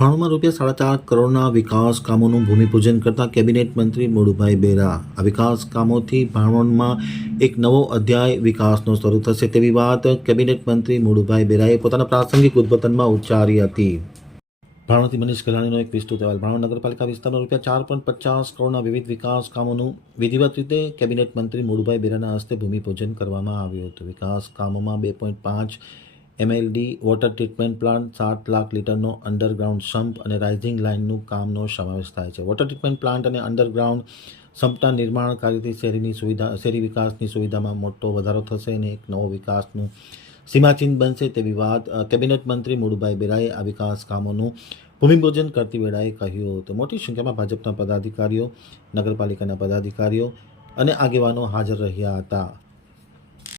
ભાણમાં ₹4.5 કરોડના વિકાસ કામોનું ભૂમિપૂજન કરતા કેબિનેટ મંત્રી મોડુભાઈ બેરા. આ વિકાસ કામોથી ભાણવડમાં એક નવો અધ્યાય વિકાસનો શરૂ થશે તેવી વાત કેબિનેટ મંત્રી મોડુભાઈ બેરાએ પોતાના પ્રાસંગિક ઉદ્બોધનમાં ઉચ્ચારી હતી. ભાણવડથી મનીષ ગલાણીનો એક વિસ્તૃત અહેવાલ. ભાણવડ નગરપાલિકા વિસ્તારમાં ₹4.50 કરોડના વિવિધ વિકાસ કામોનું વિધિવત રીતે કેબિનેટ મંત્રી મોડુભાઈ બેરાના હસ્તે ભૂમિપૂજન કરવામાં આવ્યું હતું. વિકાસ કામોમાં 2.5 MLD water treatment plant, 7 lakh લીટરનો અંડરગ્રાઉન્ડ સમ્પ અને રાઇઝિંગ લાઇનનું કામનો સમાવેશ થાય છે. વોટર ટ્રીટમેન્ટ પ્લાન્ટ અને અંડરગ્રાઉન્ડ સમ્પના નિર્માણ કાર્યથી શહેરી વિકાસની સુવિધામાં મોટો વધારો થશે અને એક નવો વિકાસનું સીમાચિહ્ન બનશે તેવી વાત કેબિનેટ મંત્રી મોડુભાઈ બેરાએ આ વિકાસ કામોનું ભૂમિપૂજન કરતી વેળાએ કહ્યું હતું. મોટી સંખ્યામાં ભાજપના પદાધિકારીઓ, નગરપાલિકાના પદાધિકારીઓ અને આગેવાનો હાજર રહ્યા હતા.